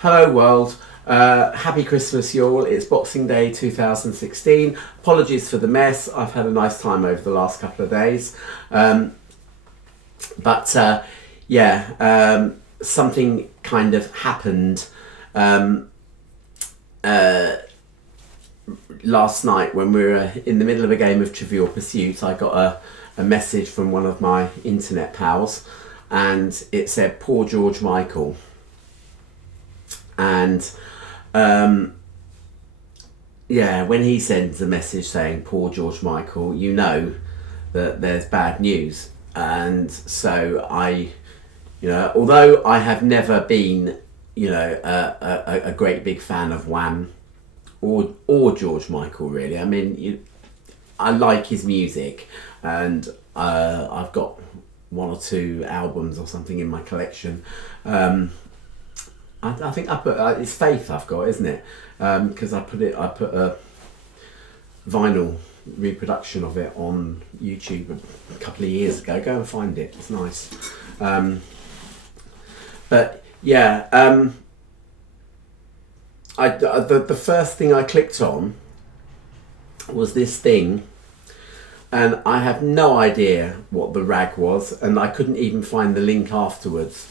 Hello world, happy Christmas y'all. It's Boxing Day 2016. Apologies for the mess. I've had a nice time over the last couple of days. But something kind of happened last night when we were in the middle of a game of Trivial Pursuit. I got a message from one of my internet pals and it said, "Poor George Michael." And when he sends a message saying "Poor George Michael," you know that there's bad news. And so although I have never been, a great big fan of Wham or George Michael, really. I mean, I like his music, and I've got one or two albums or something in my collection. I think I put it's Faith I've got, isn't it? Because I put a vinyl reproduction of it on YouTube a couple of years ago. Go and find it; it's nice. The first thing I clicked on was this thing, and I have no idea what the rag was, and I couldn't even find the link afterwards.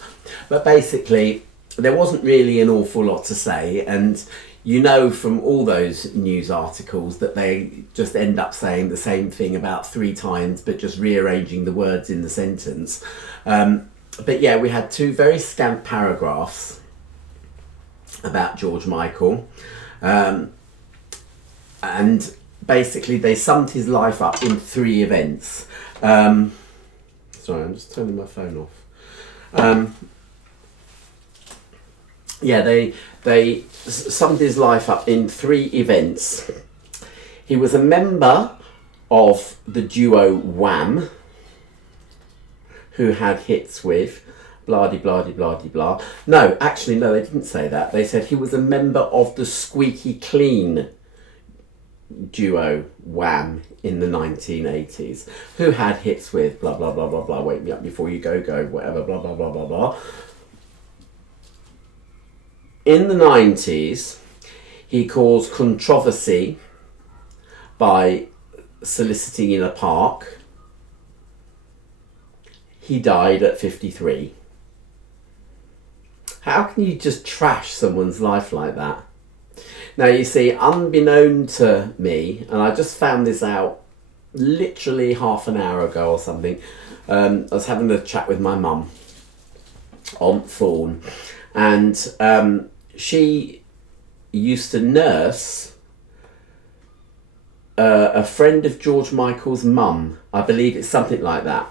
But basically, there wasn't really an awful lot to say, and from all those news articles that they just end up saying the same thing about 3 times, but just rearranging the words in the sentence. We had 2 very scant paragraphs about George Michael, and basically they summed his life up in 3 events. Sorry, I'm just turning my phone off. They summed his life up in 3 events. He was a member of the duo Wham, who had hits with blah-de-blah-de-blah-de-blah. No, they didn't say that. They said he was a member of the Squeaky Clean duo Wham in the 1980s, who had hits with blah, blah, blah, blah, blah, wake me up before you go, whatever, blah, blah, blah, blah, blah. In the 90s, he caused controversy by soliciting in a park. He died at 53. How can you just trash someone's life like that? Now, you see, unbeknown to me, and I just found this out literally half an hour ago or something, I was having a chat with my mum on phone, and she used to nurse a friend of George Michael's mum. I believe it's something like that.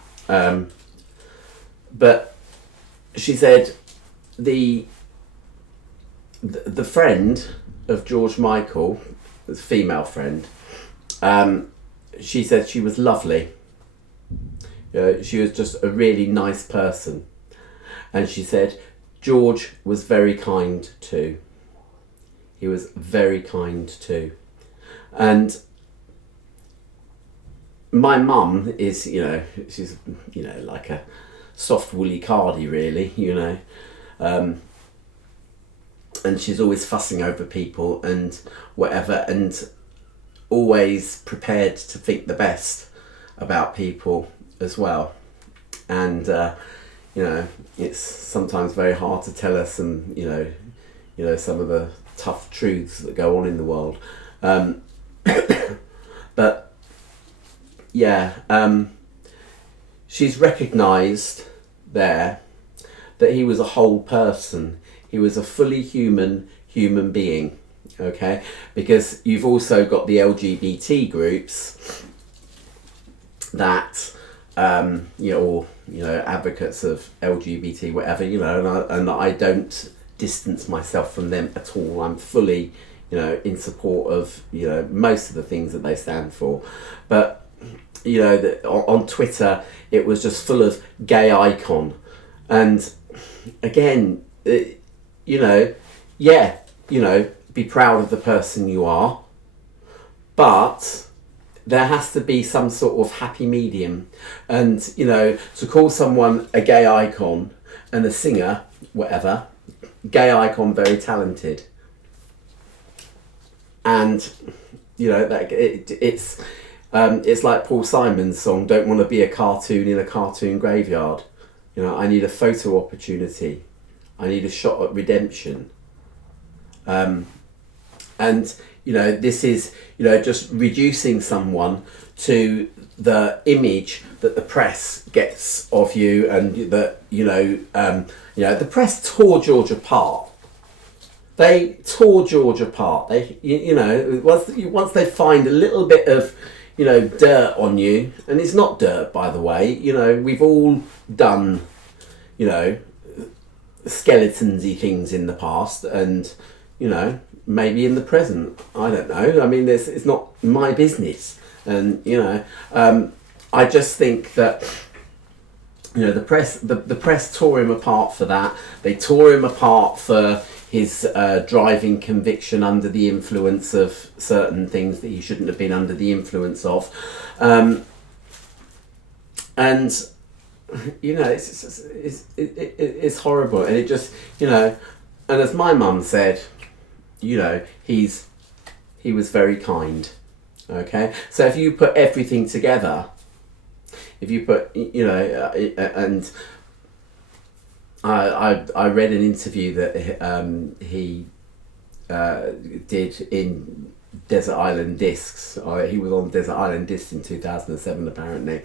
But she said the friend of George Michael, the female friend, she said she was lovely. She was just a really nice person. And she said George was very kind too. He was very kind too. And my mum is, she's, like a soft woolly cardie, really, and she's always fussing over people and whatever, and always prepared to think the best about people as well. And it's sometimes very hard to tell her some some of the tough truths that go on in the world, but she's recognised there that he was a whole person. He was a fully human being, okay? Because you've also got the LGBT groups that, advocates of LGBT, whatever, and I don't distance myself from them at all. I'm fully, in support of, most of the things that they stand for. But, on Twitter, it was just full of gay icon. And again, be proud of the person you are, but there has to be some sort of happy medium. And, to call someone a gay icon and a singer, whatever, gay icon, very talented. And you know that it's like Paul Simon's song, "Don't want to be a cartoon in a cartoon graveyard." You know, I need a photo opportunity. I need a shot at redemption. And you know, this is, you know, just reducing someone to the image that the press gets of you, and that the press tore George apart. They tore George apart. They, you know, once they find a little bit of, you know, dirt on you, and it's not dirt, by the way. You know, we've all done, you know, skeletonsy things in the past, and you know, maybe in the present. I don't know. I mean, it's not my business, and you know, I just think that, you know, the press tore him apart for that. They tore him apart for his driving conviction under the influence of certain things that he shouldn't have been under the influence of, and you know, it's horrible, and it just, you know, and as my mum said, you know, he was very kind. Okay, so if you put everything together, if you put, you know, and I read an interview that he did in Desert Island Discs. He was on Desert Island Discs in 2007 apparently,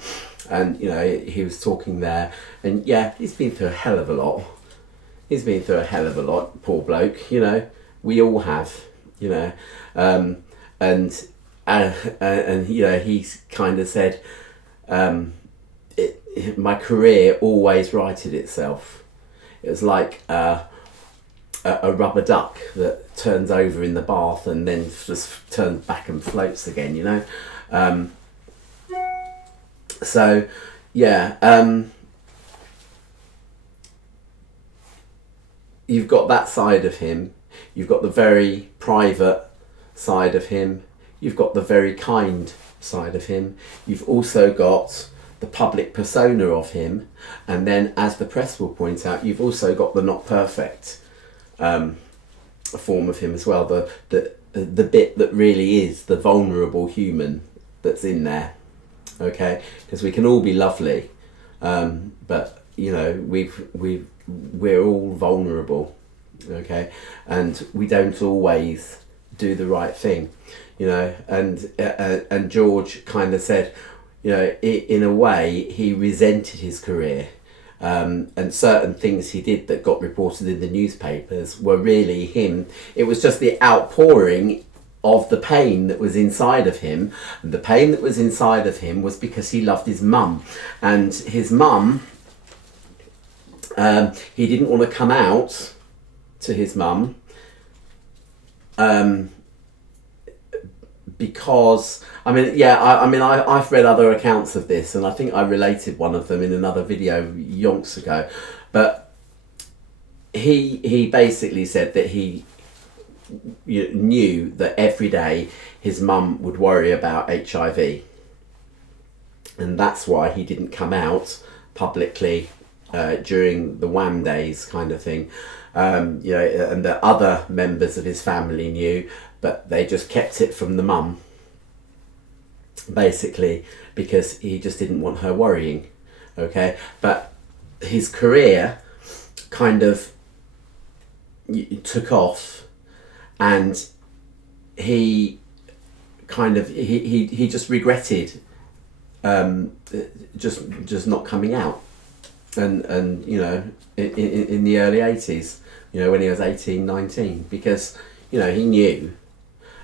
and you know, he was talking there, and yeah, he's been through a hell of a lot. He's been through a hell of a lot, poor bloke. You know, we all have. You know, and you know, he's kind of said, my career always righted itself. It was like a rubber duck that turns over in the bath and then just turns back and floats again, you know. So, yeah, you've got that side of him. You've got the very private side of him. You've got the very kind side of him. You've also got the public persona of him, and then, as the press will point out, you've also got the not perfect form of him as well, the bit that really is the vulnerable human that's in there. Okay, because we can all be lovely, but you know, we're all vulnerable. Okay, and we don't always do the right thing, you know, and George kind of said, you know, in a way, he resented his career, and certain things he did that got reported in the newspapers were really him. It was just the outpouring of the pain that was inside of him. And the pain that was inside of him was because he loved his mum, and his mum, he didn't want to come out to his mum, because I've read other accounts of this, and I think I related one of them in another video yonks ago, but he basically said that he knew that every day his mum would worry about HIV, and that's why he didn't come out publicly during the Wham days kind of thing. You know, and the other members of his family knew, but they just kept it from the mum, basically, because he just didn't want her worrying. Okay, but his career kind of took off, and he kind of he just regretted just not coming out, and you know, in the early 80s, you know, when he was 18, 19, because you know, he knew,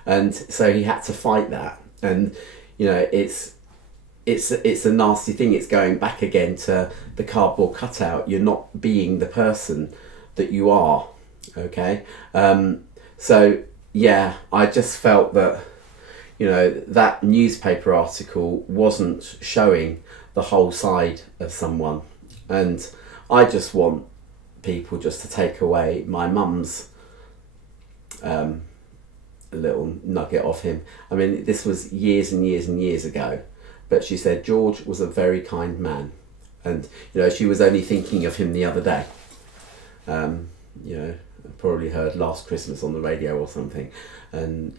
and so he had to fight that. And you know, it's a nasty thing. It's going back again to the cardboard cutout. You're not being the person that you are. Okay, so yeah, I just felt that, you know, that newspaper article wasn't showing the whole side of someone, and I just want people just to take away my mum's little nugget of him. I mean, this was years and years and years ago, but she said George was a very kind man, and you know, she was only thinking of him the other day. You know, probably heard Last Christmas on the radio or something, and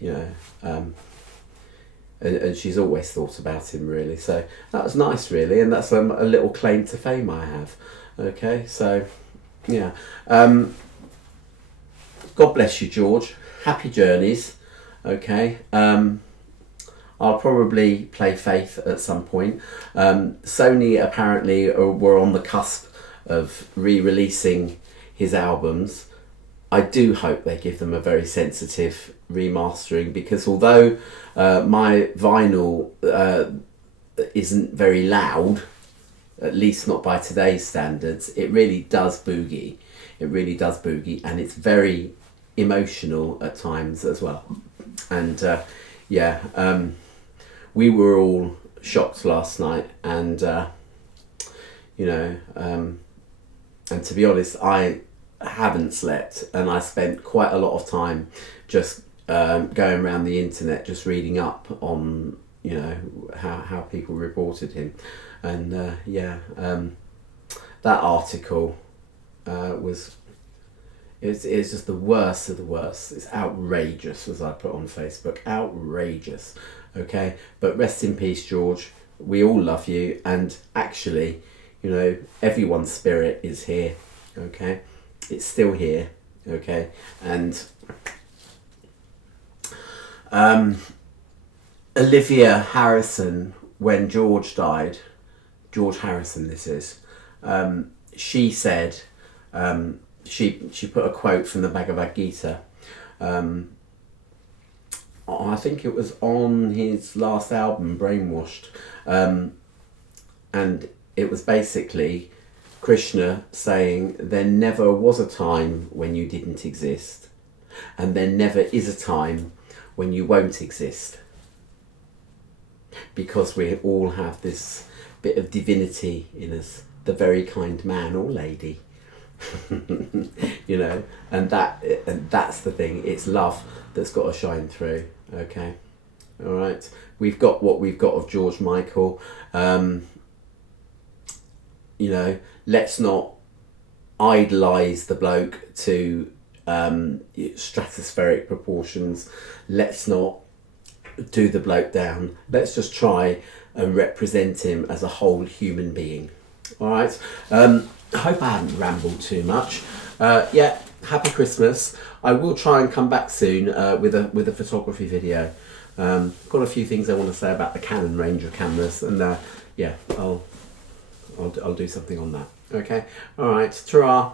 and she's always thought about him, really. So that was nice, really, and that's a little claim to fame I have. Okay, so yeah. God bless you, George. Happy journeys. Okay. I'll probably play Faith at some point. Sony apparently were on the cusp of re-releasing his albums. I do hope they give them a very sensitive remastering, because although my vinyl isn't very loud, at least not by today's standards, it really does boogie. It really does boogie, and it's very emotional at times as well. And we were all shocked last night, and and to be honest, I haven't slept, and I spent quite a lot of time just going around the internet, just reading up on how people reported him, and that article it's just the worst of the worst. It's outrageous, as I put on Facebook. Outrageous. Okay, but rest in peace, George. We all love you, and actually, everyone's spirit is here. Okay, it's still here. Okay, and Olivia Harrison, when George died, George Harrison this is, she said, she put a quote from the Bhagavad Gita. I think it was on his last album, Brainwashed, and it was basically Krishna saying, there never was a time when you didn't exist, and there never is a time when you won't exist, because we all have this bit of divinity in us, the very kind man or lady. And that's the thing. It's love that's got to shine through. Okay, all right. We've got what we've got of George Michael. Let's not idolize the bloke to stratospheric proportions. Let's not do the bloke down. Let's just try and represent him as a whole human being. All right. I hope I haven't rambled too much. Happy Christmas. I will try and come back soon with a photography video. Got a few things I want to say about the Canon range of cameras, and I'll do something on that. Okay. All right. Ta-ra.